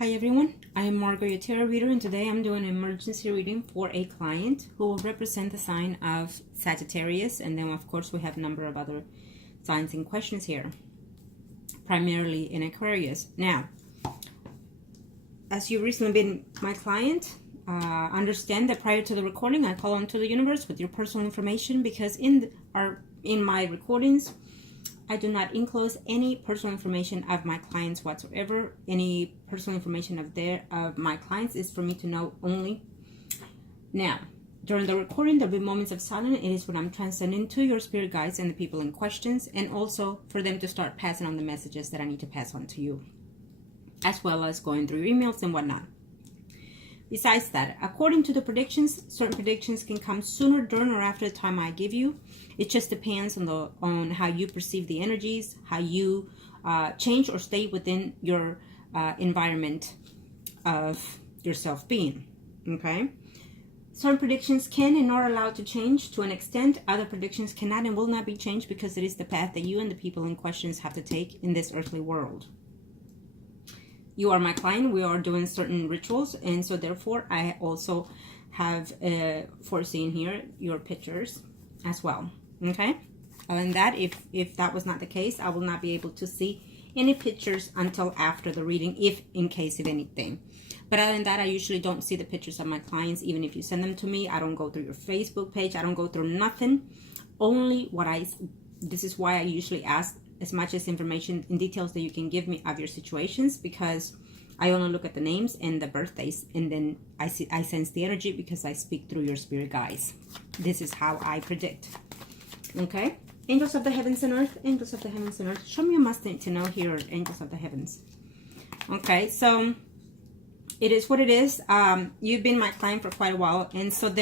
Hi everyone, I am Margaret, tarot reader, and today I'm doing an emergency reading for a client who will represent the sign of Sagittarius, and then of course we have a number of other signs and questions here, primarily in Aquarius. Now, as you've recently been my client, understand that prior to the recording I call on to the universe with your personal information, because in my recordings I do not enclose any personal information of my clients whatsoever. Any personal information of my clients is for me to know only. Now, during the recording, there'll be moments of silence. It is when I'm transcending to your spirit guides and the people in questions, and also for them to start passing on the messages that I need to pass on to you, as well as going through your emails and whatnot. Besides that, according to the predictions, certain predictions can come sooner, during, or after the time I give you. It just depends on how you perceive the energies, how you change or stay within your environment of your self-being. Okay? Certain predictions can and are allowed to change to an extent. Other predictions cannot and will not be changed, because it is the path that you and the people in questions have to take in this earthly world. You are my client. We are doing certain rituals, and so therefore I also have foreseen here your pictures as well. Okay, other than that, if that was not the case, I will not be able to see any pictures until after the reading, if in case of anything. But other than that, I usually don't see the pictures of my clients. Even if you send them to me, I don't go through your Facebook page. I don't go through nothing. Only this is why I usually ask as much as information and details that you can give me of your situations, because I only look at the names and the birthdays, and then I sense the energy, because I speak through your spirit guides. This is how I predict. Okay, angels of the heavens and earth, angels of the heavens and earth, show me a must need to know here, angels of the heavens. Okay, so it is what it is. You've been my client for quite a while, and so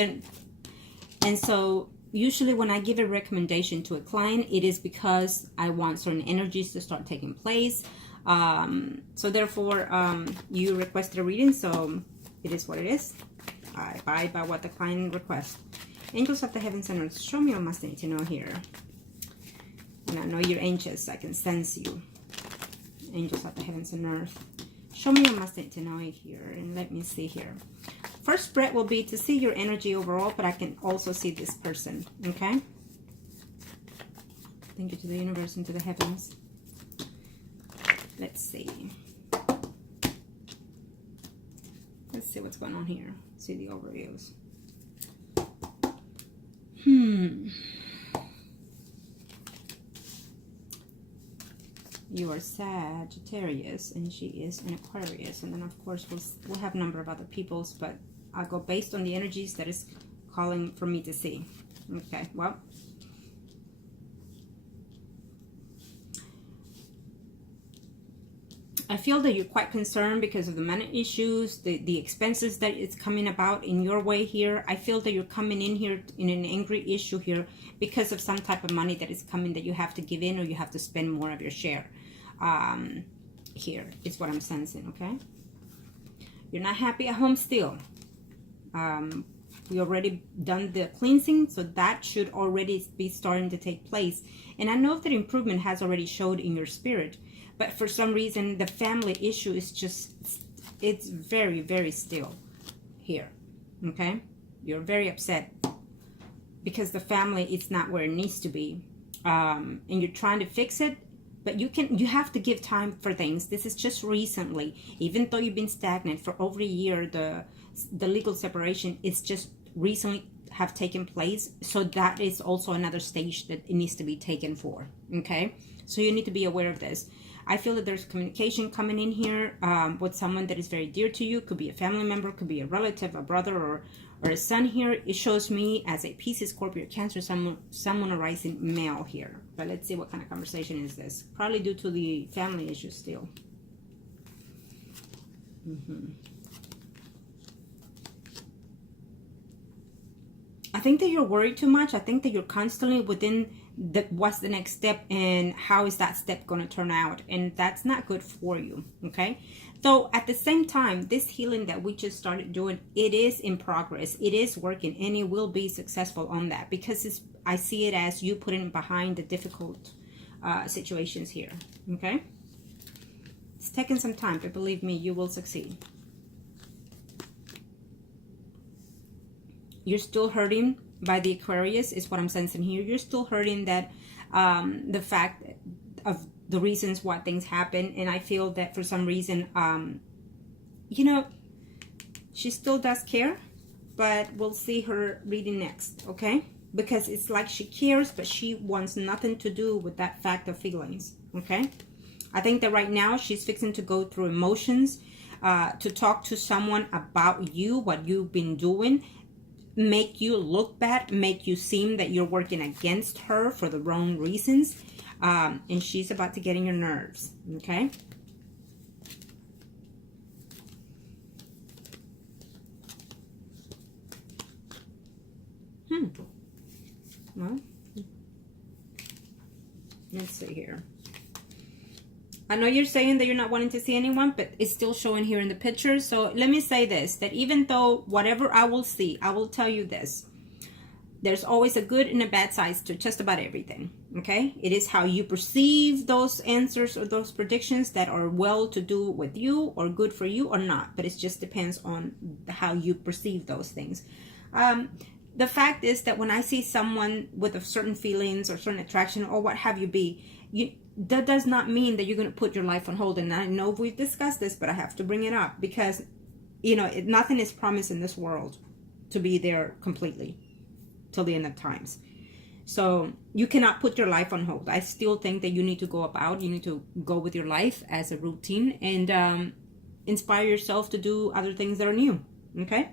usually when I give a recommendation to a client, it is because I want certain energies to start taking place. So therefore, you requested a reading, so it is what it is. I abide by what the client requests. Angels of the heavens and earth, show me what must I need to know here. And I know you're anxious. I can sense you. Angels of the heavens and earth, show me what must I need to know here. And let me see here. First spread will be to see your energy overall, but I can also see this person. Okay? Thank you to the universe and to the heavens. Let's see. Let's see what's going on here. See the overviews. You are Sagittarius and she is an Aquarius, and then of course we'll have a number of other peoples, but I'll go based on the energies that is calling for me to see. Okay, well, I feel that you're quite concerned because of the money issues, the expenses that it's coming about in your way here. I feel that you're coming in here in an angry issue here because of some type of money that is coming that you have to give in, or you have to spend more of your share. Here is what I'm sensing, okay? You're not happy at home still. We already done the cleansing, so that should already be starting to take place. And I know that improvement has already showed in your spirit. But for some reason, the family issue is just, it's very, very still here, okay? You're very upset because the family is not where it needs to be. And you're trying to fix it, but you have to give time for things. This is just recently. Even though you've been stagnant for over a year, the legal separation is just recently have taken place. So that is also another stage that it needs to be taken for, okay? So you need to be aware of this. I feel that there's communication coming in here with someone that is very dear to you. Could be a family member, could be a relative, a brother, or a son here. It shows me as a Pisces, Scorpio, Cancer, someone arising male here. But let's see what kind of conversation is this. Probably due to the family issues still. I think that you're worried too much. I think that you're constantly within what's the next step and how is that step going to turn out, and that's not good for you, okay? So at the same time, this healing that we just started doing, it is in progress, it is working, and it will be successful on that, because I see it as you putting behind the difficult situations here, okay? taking some time, but believe me, you will succeed. You're still hurting by the Aquarius is what I'm sensing here. You're still hurting that the fact of the reasons why things happen. And I feel that for some reason, you know, she still does care, but we'll see her reading next, okay? Because it's like she cares, but she wants nothing to do with that fact of feelings, okay? I think that right now she's fixing to go through emotions, to talk to someone about you, what you've been doing, make you look bad, make you seem that you're working against her for the wrong reasons, and she's about to get in your nerves, okay? Well, let's see here. I know you're saying that you're not wanting to see anyone, but it's still showing here in the picture. So let me say this, that even though whatever I will see, I will tell you this. There's always a good and a bad side to just about everything, okay? It is how you perceive those answers or those predictions that are well to do with you or good for you or not. But it just depends on how you perceive those things. The fact is that when I see someone with a certain feelings or certain attraction or what have you be, that does not mean that you're going to put your life on hold. And I know we've discussed this, but I have to bring it up because, you know, nothing is promised in this world to be there completely till the end of times. So you cannot put your life on hold. I still think that you need to go about, you need to go with your life as a routine and inspire yourself to do other things that are new, okay?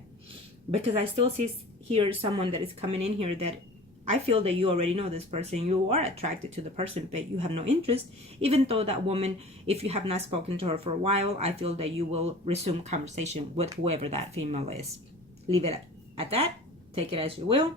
Because I still see here someone that is coming in here that I feel that you already know this person. You are attracted to the person, but you have no interest. Even though that woman, if you have not spoken to her for a while, I feel that you will resume conversation with whoever that female is. Leave it at that. Take it as you will.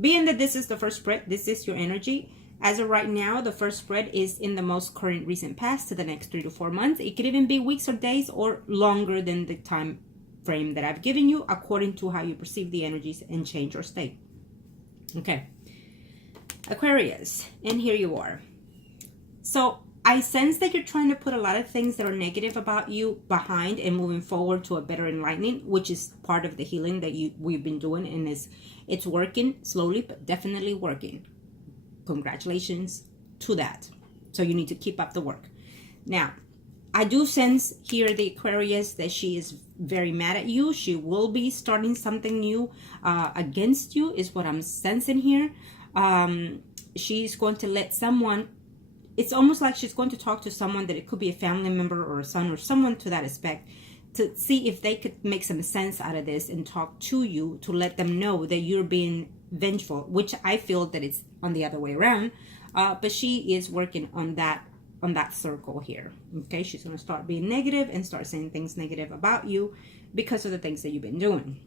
Being that this is the first spread, this is your energy. As of right now, the first spread is in the most current recent past to the next 3 to 4 months. It could even be weeks or days or longer than the time frame that I've given you according to how you perceive the energies and change your state. Okay. Aquarius, and here you are. So I sense that you're trying to put a lot of things that are negative about you behind and moving forward to a better enlightening, which is part of the healing that we've been doing, and it's working slowly but definitely working. Congratulations to that. So you need to keep up the work. Now, I do sense here the Aquarius that she is very mad at you. She will be starting something new against you is what I'm sensing here. She's going to let someone, it's almost like she's going to talk to someone that it could be a family member or a son or someone to that aspect to see if they could make some sense out of this and talk to you to let them know that you're being vengeful, which I feel that it's on the other way around. But she is working on that circle here. Okay, she's going to start being negative and start saying things negative about you because of the things that you've been doing.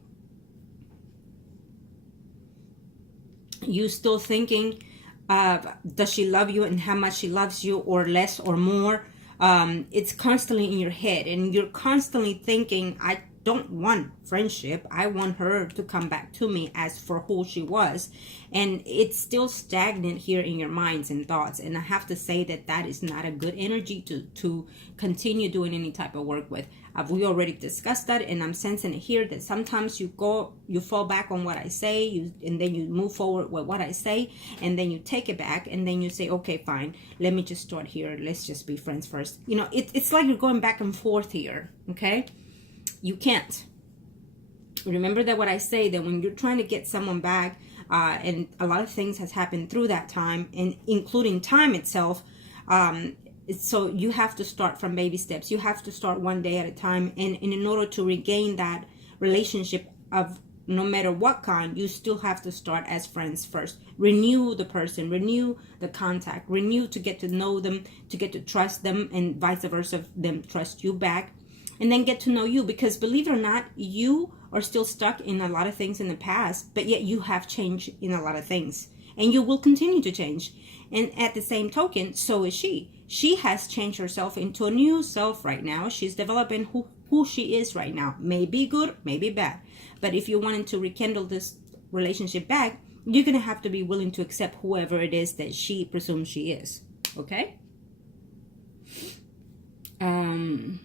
You still thinking does she love you and how much she loves you, or less or more? It's constantly in your head and you're constantly thinking, I don't want friendship. I want her to come back to me as for who she was. And it's still stagnant here in your minds and thoughts. And I have to say that that is not a good energy to continue doing any type of work with. We already discussed that, and I'm sensing it here that sometimes you fall back on what I say, and then you move forward with what I say, and then you take it back, and then you say, okay, fine, let me just start here. Let's just be friends first. You know, it's like you're going back and forth here, okay? You can't. Remember that what I say, that when you're trying to get someone back, and a lot of things has happened through that time, and including time itself, so you have to start from baby steps. You have to start one day at a time, and in order to regain that relationship of no matter what kind, you still have to start as friends first. Renew the person, renew the contact, renew to get to know them, to get to trust them, and vice versa, them trust you back. And then get to know you, because believe it or not, you are still stuck in a lot of things in the past, but yet you have changed in a lot of things, and you will continue to change. And at the same token, so is she. She has changed herself into a new self right now. She's developing who she is right now. Maybe good, maybe bad. But if you wanted to rekindle this relationship back, you're going to have to be willing to accept whoever it is that she presumes she is. Okay? You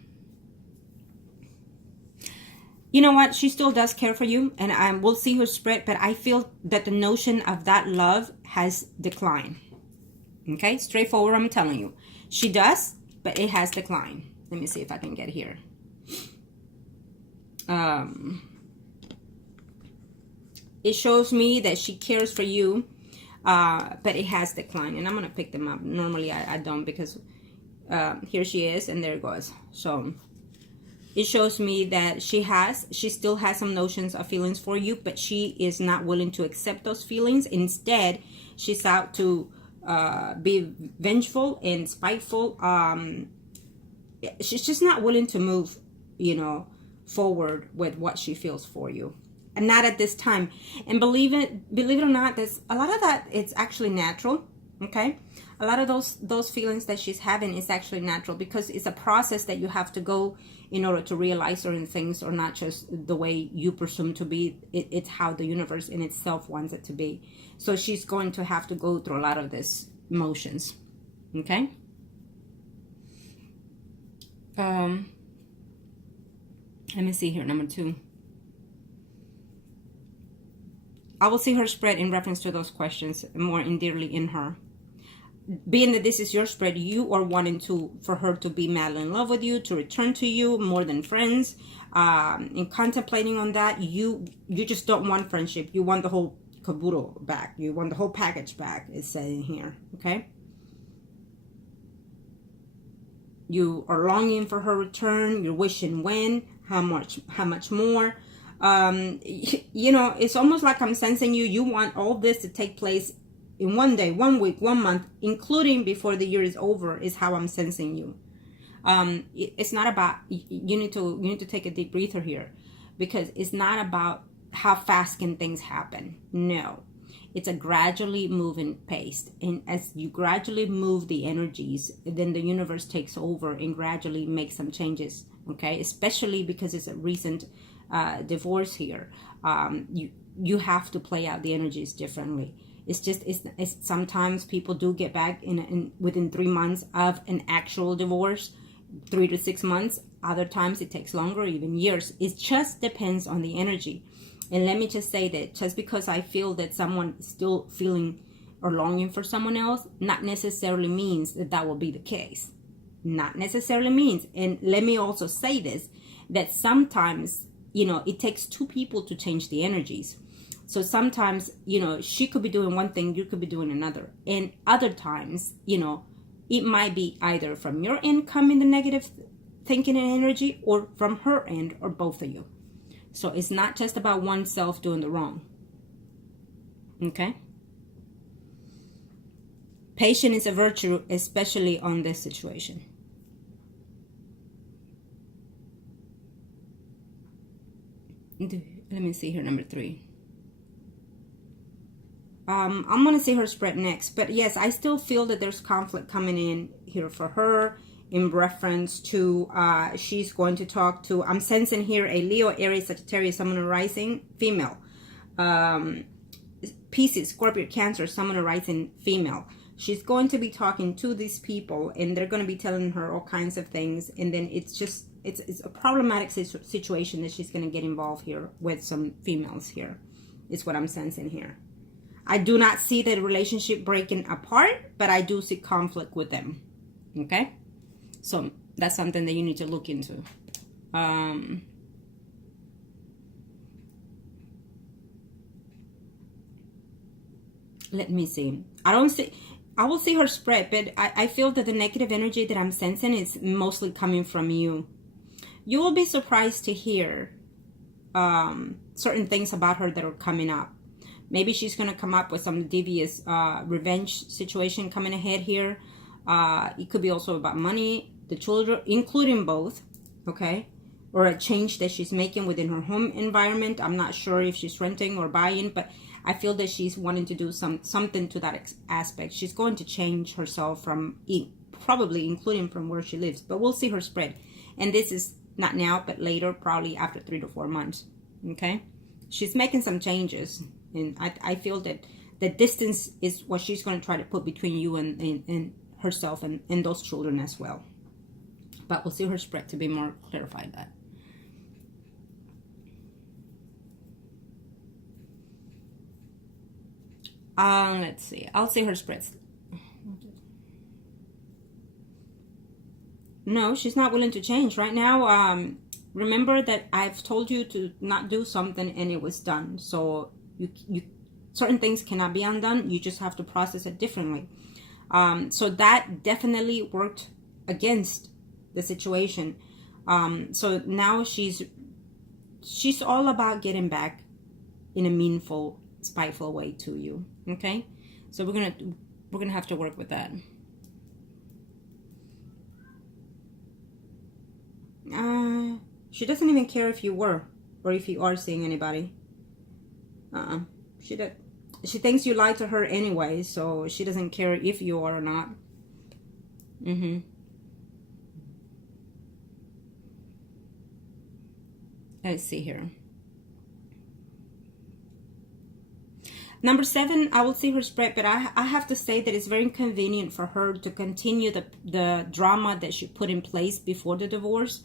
know what? She still does care for you, and we'll see her spread, but I feel that the notion of that love has declined. Okay? Straightforward, I'm telling you. She does, but it has declined. Let me see if I can get here. It shows me that she cares for you, but it has declined. And I'm going to pick them up. Normally, I don't, because here she is, and there it goes. So it shows me that she still has some notions of feelings for you, but she is not willing to accept those feelings. Instead, she's out to be vengeful and spiteful. She's just not willing to move, forward with what she feels for you, and not at this time. And believe it or not, there's a lot of that. It's actually natural. Okay, a lot of those feelings that she's having is actually natural, because it's a process that you have to go in order to realize certain things, or not just the way you presume to be. It's how the universe in itself wants it to be. So she's going to have to go through a lot of these emotions. Okay. Let me see here. Number 2. I will see her spread in reference to those questions more endearly in her. Being that this is your spread, you are wanting for her to be madly in love with you, to return to you more than friends. In contemplating on that, you just don't want friendship. You want the whole caboodle back. You want the whole package back, it's saying here. Okay. You are longing for her return. You're wishing when, how much more. It's almost like I'm sensing you want all this to take place in one day, 1 week, 1 month, including before the year is over, is how I'm sensing you. It's not about, you need to take a deep breather here, because it's not about how fast can things happen. No, it's a gradually moving pace. And as you gradually move the energies, then the universe takes over and gradually makes some changes. Okay, especially because it's a recent divorce here. You have to play out the energies differently. It's sometimes people do get back within 3 months of an actual divorce, 3 to 6 months. Other times it takes longer, even years. It just depends on the energy. And let me just say that just because I feel that someone is still feeling or longing for someone else, not necessarily means that will be the case. Not necessarily means. And let me also say this, that sometimes, it takes 2 people to change the energies. So sometimes, she could be doing one thing, you could be doing another. And other times, it might be either from your end coming the negative thinking and energy, or from her end, or both of you. So it's not just about oneself doing the wrong. Okay? Patience is a virtue, especially on this situation. Let me see here, number 3. I'm going to see her spread next. But yes, I still feel that there's conflict coming in here for her in reference to she's going to talk to, I'm sensing here a Leo, Aries, Sagittarius, Summoner Rising, female. Pisces, Scorpio, Cancer, Summoner Rising, female. She's going to be talking to these people, and they're going to be telling her all kinds of things. And then it's a problematic situation that she's going to get involved here with some females here. Is what I'm sensing here. I do not see the relationship breaking apart, but I do see conflict with them. Okay? So that's something that you need to look into. Let me see. I will see her spread, but I feel that the negative energy that I'm sensing is mostly coming from you. You will be surprised to hear certain things about her that are coming up. Maybe she's going to come up with some devious revenge situation coming ahead here. It could be also about money, the children, including both, okay? Or a change that she's making within her home environment. I'm not sure if she's renting or buying, but I feel that she's wanting to do something to that aspect. She's going to change herself from, probably including from where she lives, but we'll see her spread. And this is not now, but later, probably after 3 to 4 months, okay? She's making some changes, and I feel that the distance is what she's going to try to put between you and herself and those children as well. But we'll see her spread to be more clarified that. Let's see. I'll see her spreads. No, she's not willing to change right now. Remember that I've told you to not do something and it was done. So you certain things cannot be undone. You just have to process it differently. So that definitely worked against the situation. So now she's all about getting back in a meaningful, spiteful way to you. Okay, so we're gonna have to work with that. She doesn't even care if you were or if you are seeing anybody. She thinks you lied to her anyway, so she doesn't care if you are or not. Let's see here. Number 7, I will see her spread, but I have to say that it's very inconvenient for her to continue the drama that she put in place before the divorce.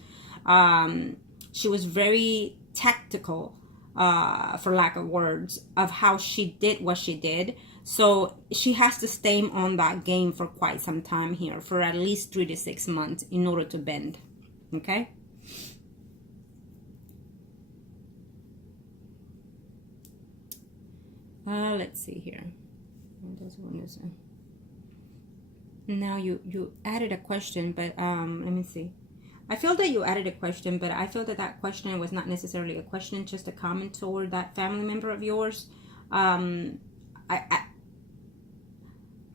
She was very tactical, for lack of words, of how she did what she did. So she has to stay on that game for quite some time here, for at least 3 to 6 months in order to bend. Okay? Let's see here. Now you added a question, but let me see. I feel that you added a question, but I feel that that question was not necessarily a question, just a comment toward that family member of yours. I'm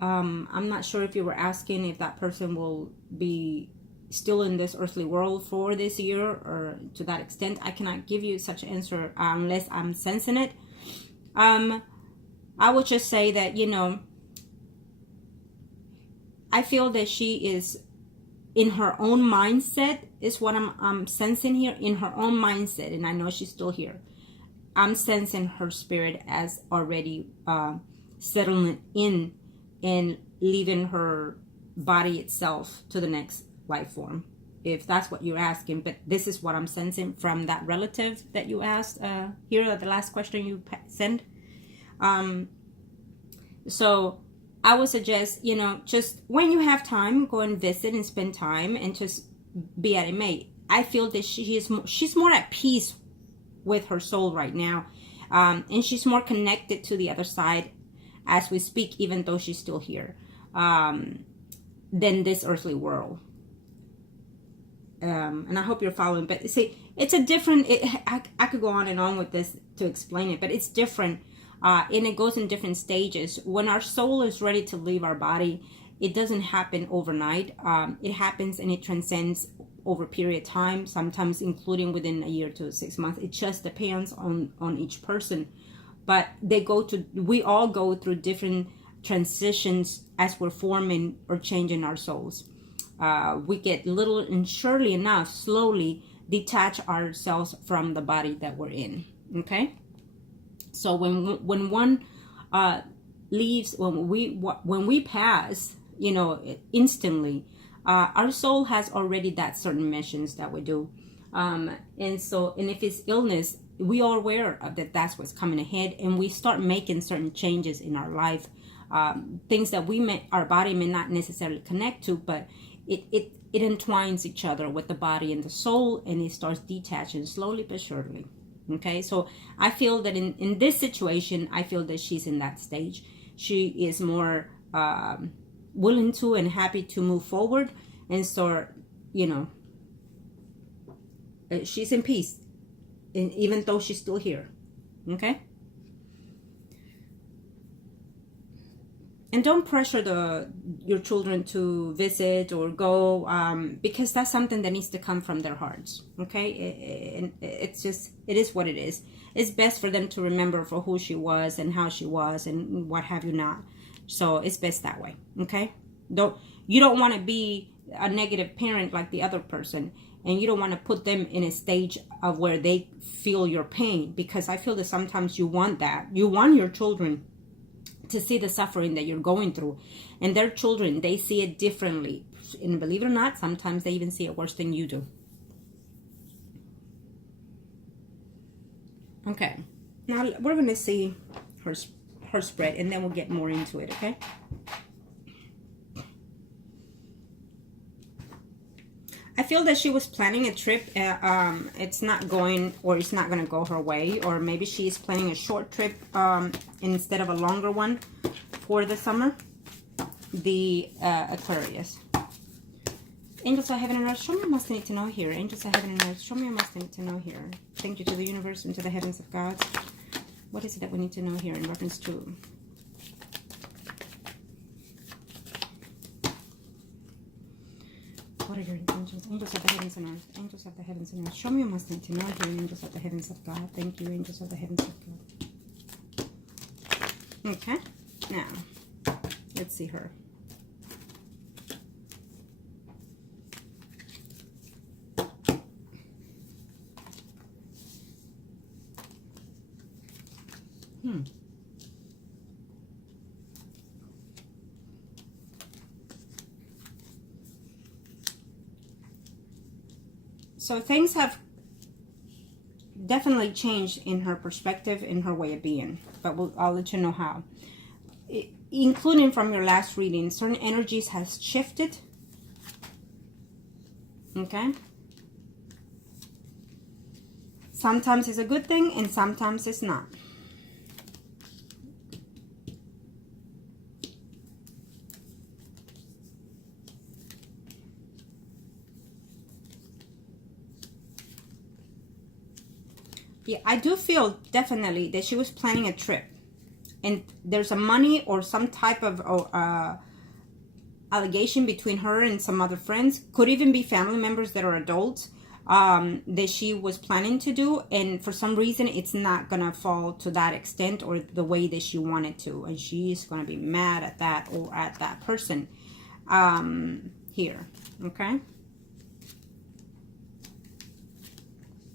not sure if you were asking if that person will be still in this earthly world for this year, or to that extent. I cannot give you such an answer unless I'm sensing it. I would just say that, you know, I feel that she is in her own mindset, is what I'm sensing here, in her own mindset, and I know she's still here. I'm sensing her spirit as already settling in and leaving her body itself to the next life form, if that's what you're asking. But this is what I'm sensing from that relative that you asked here at the last question you sent. So I would suggest, you know, just when you have time, go and visit and spend time and just be at a mate. I feel that she's more at peace with her soul right now, and she's more connected to the other side as we speak, even though she's still here, than this earthly world. And I hope you're following. But see, it's a different. I could go on and on with this to explain it, but it's different. And it goes in different stages. When our soul is ready to leave our body, it doesn't happen overnight. It happens and it transcends over a period of time, sometimes including within a year to 6 months. It just depends on each person. But we all go through different transitions as we're forming or changing our souls. We get little and surely enough, slowly detach ourselves from the body that we're in. Okay? So when one leaves, when we pass, you know, instantly, our soul has already that certain missions that we do, and if it's illness, we are aware of that. That's what's coming ahead, and we start making certain changes in our life, things that our body may not necessarily connect to, but it entwines each other with the body and the soul, and it starts detaching slowly but surely. Okay, so I feel that in this situation, I feel that she's in that stage. She is more willing to and happy to move forward and start, you know, she's in peace, and even though she's still here. Okay? And don't pressure your children to visit or go, because that's something that needs to come from their hearts. Okay, it is what it is. It's best for them to remember for who she was and how she was and what have you not. So it's best that way. Okay, you don't want to be a negative parent like the other person, and you don't want to put them in a stage of where they feel your pain, because I feel that sometimes you want that. You want your children to see the suffering that you're going through. And their children, they see it differently. And believe it or not, sometimes they even see it worse than you do. Okay. Now we're going to see her spread, and then we'll get more into it, okay? I feel that she was planning a trip. It's not going, or it's not going to go her way. Or maybe she's planning a short trip instead of a longer one for the summer. The Aquarius. Angels of heaven and earth, show me what I must need to know here. Angels of heaven and earth, show me what I must need to know here. Thank you to the universe and to the heavens of God. What is it that we need to know here in reference to? What are your intentions? Angels of the heavens and earth. Angels of the heavens and earth. Show me what I must need to know here. Angels of the heavens of God. Thank you, angels of the heavens of God. Okay. Now, let's see her. So things have definitely changed in her perspective, in her way of being. But I'll let you know how. Including from your last reading, certain energies has shifted. Okay? Sometimes it's a good thing and sometimes it's not. Yeah, I do feel definitely that she was planning a trip. And there's a money or some type of allegation between her and some other friends. Could even be family members that are adults that she was planning to do. And for some reason, it's not going to fall to that extent or the way that she wanted to. And she's going to be mad at that or at that person here. Okay?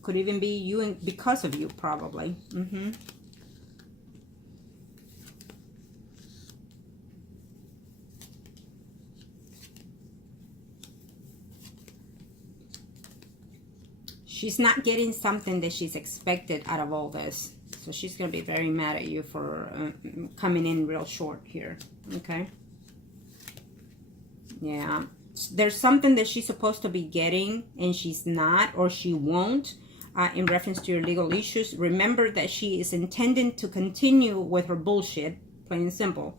Could even be you and because of you, probably. She's not getting something that she's expected out of all this. So she's going to be very mad at you for coming in real short here. Okay? Yeah. There's something that she's supposed to be getting and she's not, or she won't. In reference to your legal issues, remember that she is intending to continue with her bullshit, plain and simple.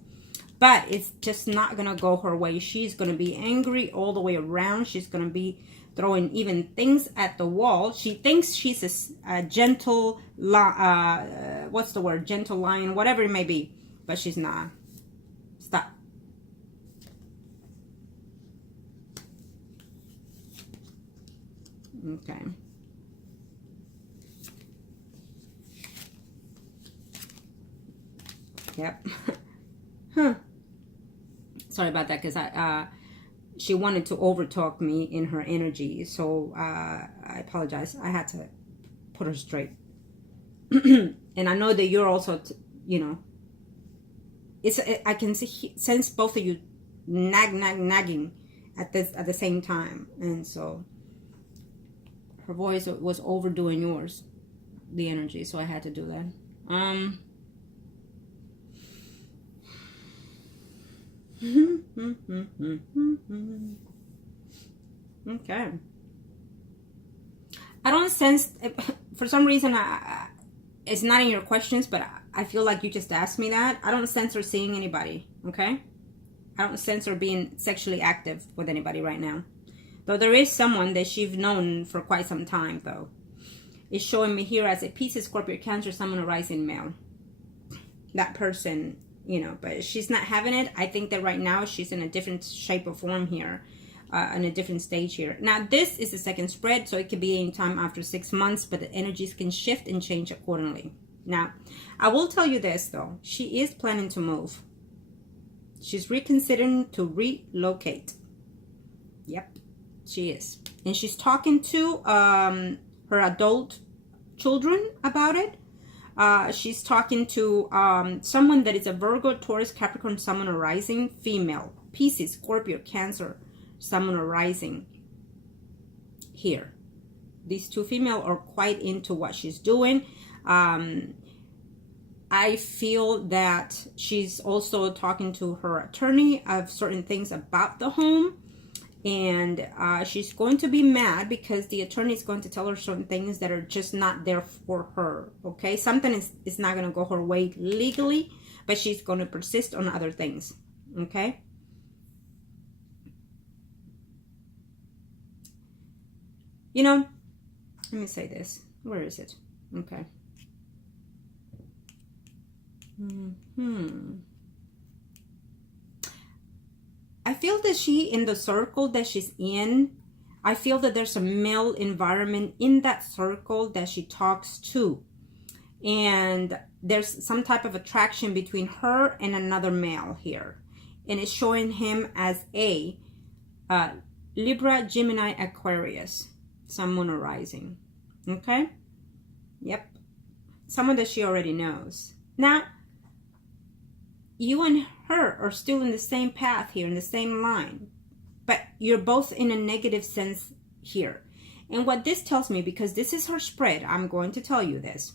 But it's just not going to go her way. She's going to be angry all the way around. She's going to be throwing even things at the wall. She thinks she's a gentle, what's the word? Gentle lion, whatever it may be. But she's not. Stop. Okay. Yep. Huh. Sorry about that, because she wanted to overtalk me in her energy, so I apologize. I had to put her straight. And I know that you're also, you know, I can sense both of you nagging at the same time, and so her voice was overdoing yours, the energy, so I had to do that. Okay. I don't sense, for some reason, it's not in your questions, but I feel like you just asked me that. I don't sense her seeing anybody, okay? I don't sense her being sexually active with anybody right now. Though there is someone that she's known for quite some time, though. It's showing me here as a Pisces, Scorpio, Cancer, Sun, rising male. That person, you know, but she's not having it. I think that right now she's in a different shape or form here, in a different stage here. Now, this is the second spread, so it could be any time after 6 months, but the energies can shift and change accordingly. Now, I will tell you this, though. She is planning to move. She's reconsidering to relocate. Yep, she is. And she's talking to her adult children about it. She's talking to someone that is a Virgo, Taurus, Capricorn, Sun, or Rising, female, Pisces, Scorpio, Cancer, Sun, or Rising. Here, these two female are quite into what she's doing. I feel that she's also talking to her attorney of certain things about the home. And she's going to be mad because the attorney is going to tell her certain things that are just not there for her. Okay, something is not going to go her way legally, but she's going to persist on other things. Okay. You know, let me say this. Where is it? Okay. I feel that in the circle that she's in, I feel that there's a male environment in that circle that she talks to. And there's some type of attraction between her and another male here. And it's showing him as a Libra, Gemini, Aquarius, Sun, Moon, or Rising. Okay? Yep. Someone that she already knows. Now, you and her are still in the same path here, in the same line, but you're both in a negative sense here. And what this tells me, because this is her spread, I'm going to tell you this.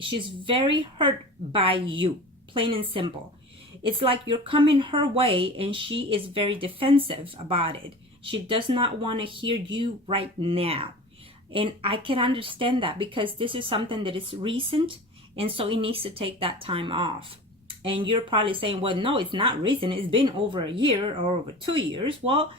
She's very hurt by you, plain and simple. It's like you're coming her way and she is very defensive about it. She does not want to hear you right now. And I can understand that because this is something that is recent, and so it needs to take that time off. And you're probably saying, well, no, it's not recent. It's been over a year or over 2 years. Well,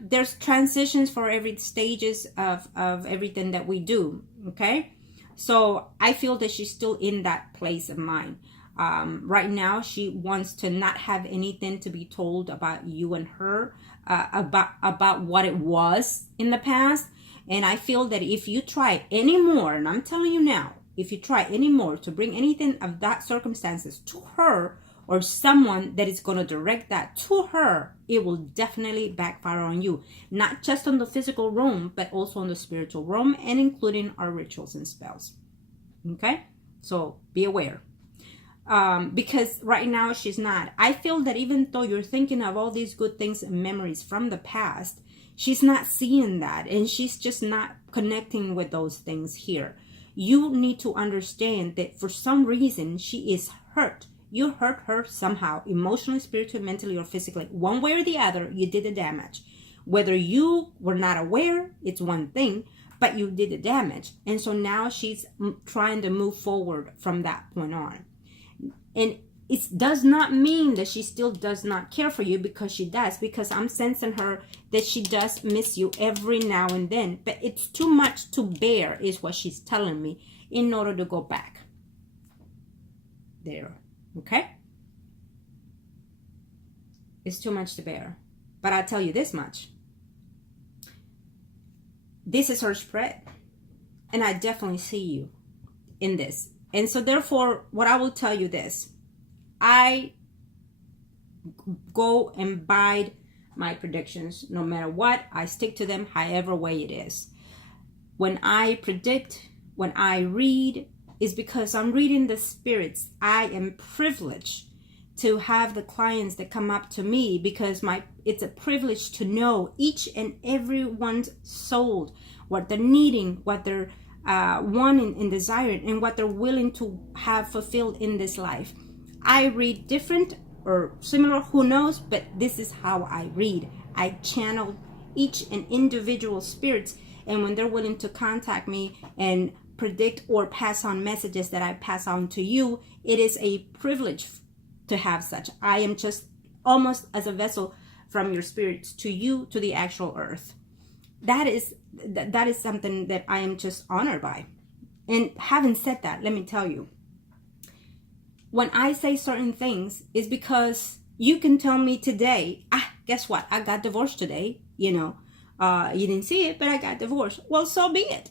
there's transitions for every stages of everything that we do. Okay. So I feel that she's still in that place of mind. Right now, she wants to not have anything to be told about you and her, about what it was in the past. And I feel that if you try any more, and I'm telling you now, if you try any more to bring anything of that circumstances to her or someone that is going to direct that to her, it will definitely backfire on you. Not just on the physical realm, but also on the spiritual realm, and including our rituals and spells. Okay? So be aware. Because right now she's not. I feel that even though you're thinking of all these good things and memories from the past, she's not seeing that. And she's just not connecting with those things here. You need to understand that for some reason she is hurt. You hurt her somehow, emotionally, spiritually, mentally, or physically. One way or the other, you did the damage. Whether you were not aware, it's one thing, but you did the damage. And so now she's trying to move forward from that point on. And it does not mean that she still does not care for you, because she does, because I'm sensing her that she does miss you every now and then, but it's too much to bear is what she's telling me in order to go back there. Okay, it's too much to bear. But I'll tell you this much, this is her spread, and I definitely see you in this. And so therefore, what I will tell you this, I go and bide my predictions. No matter what, I stick to them however way it is. When I predict, when I read, is because I'm reading the spirits. I am privileged to have the clients that come up to me, because it's a privilege to know each and everyone's soul, what they're needing, what they're wanting and desiring, and what they're willing to have fulfilled in this life. I read different or similar, who knows, but this is how I read. I channel each and individual spirits, and when they're willing to contact me and predict or pass on messages that I pass on to you, it is a privilege to have such. I am just almost as a vessel from your spirits to you, to the actual earth. That is something that I am just honored by. And having said that, let me tell you, when I say certain things, is because you can tell me today, guess what? I got divorced today. You didn't see it, but I got divorced. Well, so be it.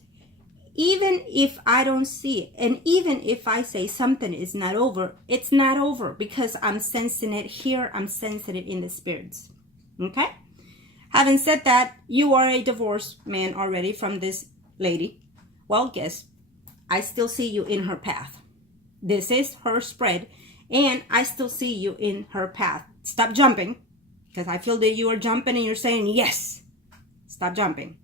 Even if I don't see it, and even if I say something is not over, it's not over, because I'm sensing it here. I'm sensing it in the spirits. Okay? Having said that, you are a divorced man already from this lady. Well, guess I still see you in her path. This is her spread, and I still see you in her path. Stop jumping, because I feel that you are jumping and you're saying yes. Stop jumping.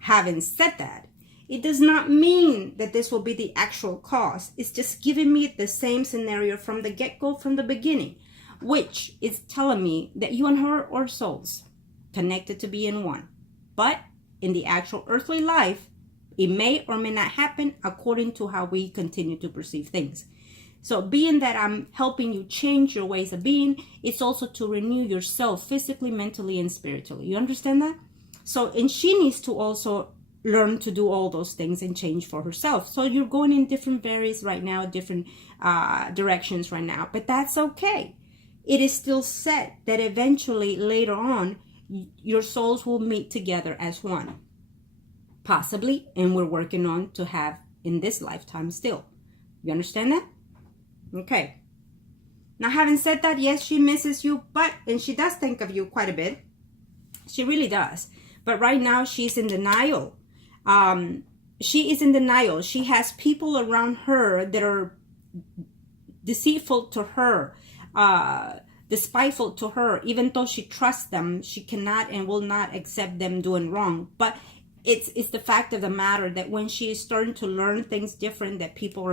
Having said that, it does not mean that this will be the actual cause. It's just giving me the same scenario from the get-go, from the beginning, which is telling me that you and her are souls connected to being one. But in the actual earthly life, it may or may not happen according to how we continue to perceive things. So being that I'm helping you change your ways of being, it's also to renew yourself physically, mentally, and spiritually. You understand that? So, and she needs to also learn to do all those things and change for herself. So you're going in different varies right now, different directions right now, but that's okay. It is still set that eventually later on, your souls will meet together as one. Possibly, and we're working on to have in this lifetime still. You understand that? Okay. Now, having said that, yes, she misses you, and she does think of you quite a bit. She really does. But right now, she's in denial. She is in denial. She has people around her that are deceitful to her, despiteful to her. Even though she trusts them, she cannot and will not accept them doing wrong. But it's the fact of the matter that when she is starting to learn things different, that people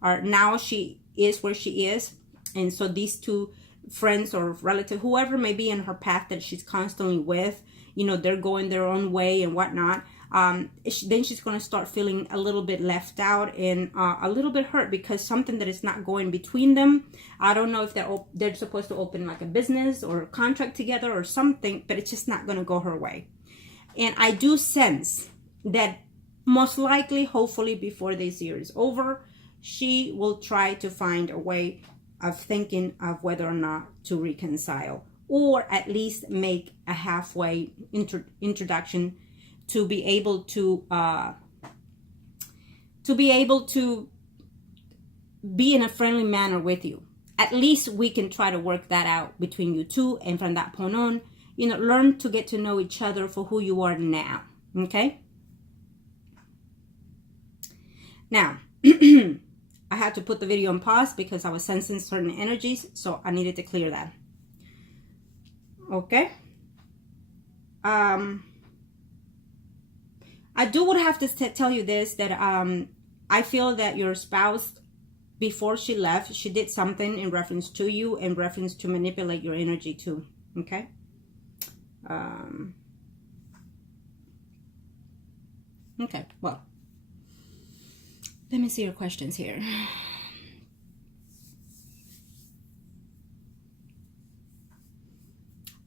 are now she is where she is. And so these two friends or relatives, whoever may be in her path that she's constantly with, you know, they're going their own way and whatnot. Then she's going to start feeling a little bit left out and a little bit hurt because something that is not going between them. I don't know if they're supposed to open like a business or a contract together or something, but it's just not going to go her way. And I do sense that most likely, hopefully before this year is over, she will try to find a way of thinking of whether or not to reconcile, or at least make a halfway introduction to be able to be in a friendly manner with you. At least we can try to work that out between you two, and from that point on, you know, learn to get to know each other for who you are now. Okay? Now, I had to put the video on pause because I was sensing certain energies, so I needed to clear that. Okay? I would have to tell you this, that I feel that your spouse, before she left, she did something in reference to you, in reference to manipulate your energy too. Okay? Okay, well, let me see your questions here.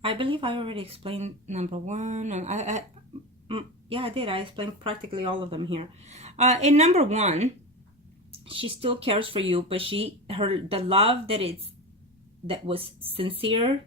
I believe I already explained number one. Yeah, I did. I explained practically all of them here. In number one, she still cares for you, but the love that was sincere,